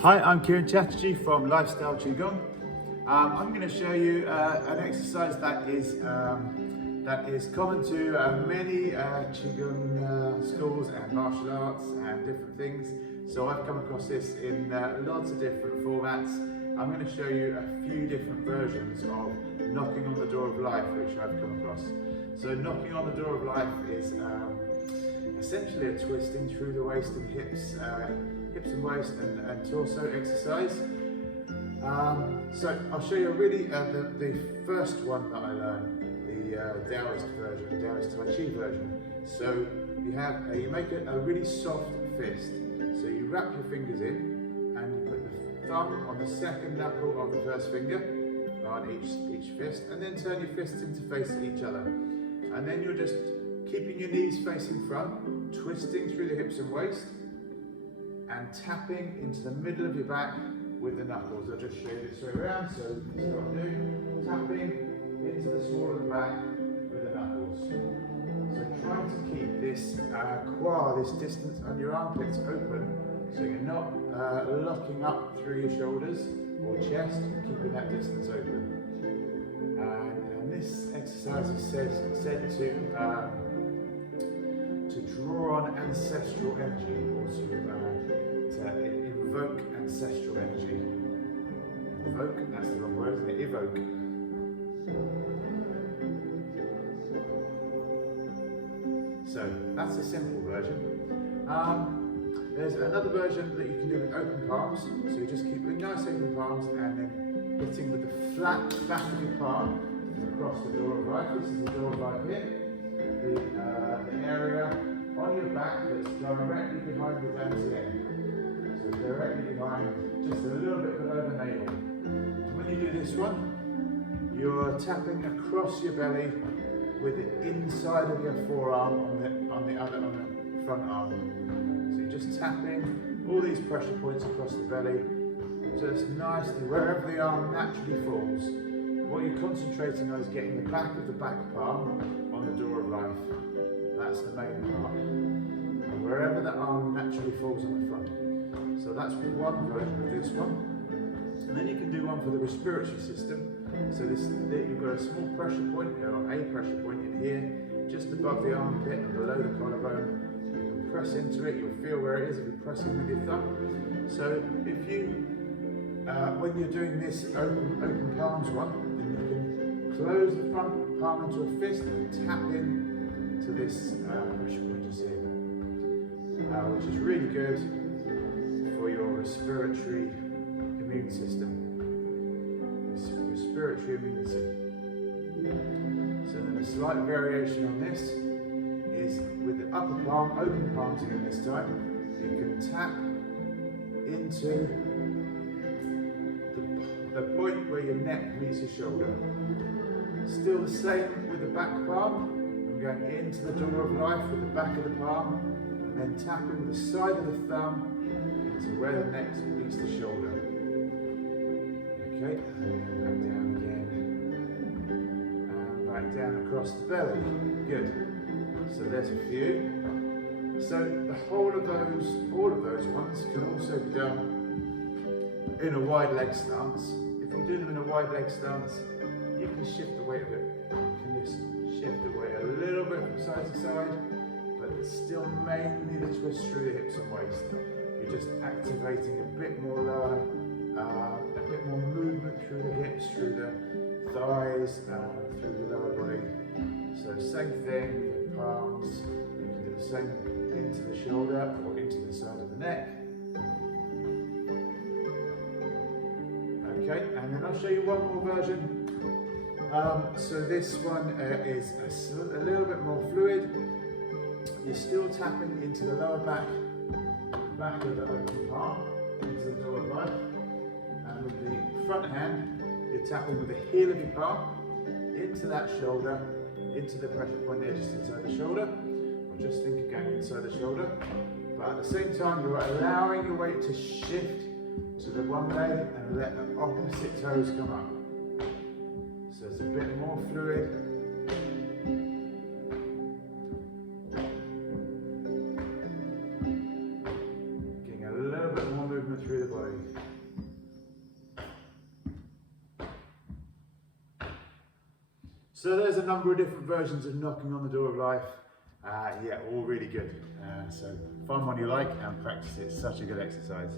Hi, I'm Kieran Chatterjee from Lifestyle Qigong. I'm going to show you an exercise that is common to many Qigong schools and martial arts and different things. So I've come across this in lots of different formats. I'm going to show you a few different versions of knocking on the door of life, which I've come across. So knocking on the door of life is essentially a twisting through the waist and hips and waist and torso exercise. So I'll show you really the first one that I learned, the Taoist version, the Taoist Tai Chi version. So you make a really soft fist. So you wrap your fingers in and you put the thumb on the second knuckle of the first finger on each fist, and then turn your fists into face each other. And then you're just keeping your knees facing front, twisting through the hips and waist, and tapping into the middle of your back with the knuckles. I'll just show you this way around. So this is what I'm doing, tapping into the small of the back with the knuckles. So trying to keep this this distance on your armpits open, so you're not locking up through your shoulders or chest, keeping that distance open. And this exercise is said to draw on ancestral energy, or to invoke ancestral energy. Invoke, that's the wrong word, isn't it? Evoke. So that's a simple version. There's another version that you can do with open palms. So you just keep with nice open palms and then hitting with the flat back of your palm across the door of life. This is the door of life here. The area on your back that's directly behind the dantian. So directly behind, just a little bit below the navel. And when you do this one, you're tapping across your belly with the inside of your forearm on the front arm. So you're just tapping all these pressure points across the belly, just nicely wherever the arm naturally falls. What you're concentrating on is getting the back of the back palm on the door of life. That's the main part. And wherever the arm naturally falls on the front. So that's one version of this one. And then you can do one for the respiratory system. So you've got a small pressure point, or a pressure point in here, just above the armpit and below the collarbone. You can press into it, you'll feel where it is if you press in with your thumb. So if you, when you're doing this open palms one, then you can close the front palm into a fist and tap in to this pressure point just here, which is really good for your respiratory immune system. Respiratory immune system. So then a slight variation on this is with the upper palm, open palms again this time, you can tap into the point where your neck meets your shoulder. Still the same with the back palm. I'm going into the door of life with the back of the palm, and then tapping the side of the thumb into where the neck meets the shoulder. Okay, and then back down again, and back down across the belly. Good. So there's a few. So the whole of all of those ones can also be done in a wide leg stance. If you do them in a wide leg stance, you can shift the weight a bit. You can just shift the weight a little bit from side to side, but it's still mainly the twist through the hips and waist. You're just activating a bit more lower, a bit more movement through the hips, through the thighs, through the lower body. So same thing with the palms. You can do the same into the shoulder or into the side of the neck. Okay, and then I'll show you one more version. So this one is a little bit more fluid. You're still tapping into the lower back of the open palm, into the door of life. And with the front hand, you're tapping with the heel of your palm into that shoulder, into the pressure point there just inside the shoulder. Or just think of going inside the shoulder. But at the same time, you're allowing your weight to shift to the one leg and let the opposite toes come up. So it's a bit more fluid. Getting a little bit more movement movement through the body. So there's a number of different versions of knocking on the door of life. Yeah, all really good. So find one you like and practice it. It's such a good exercise.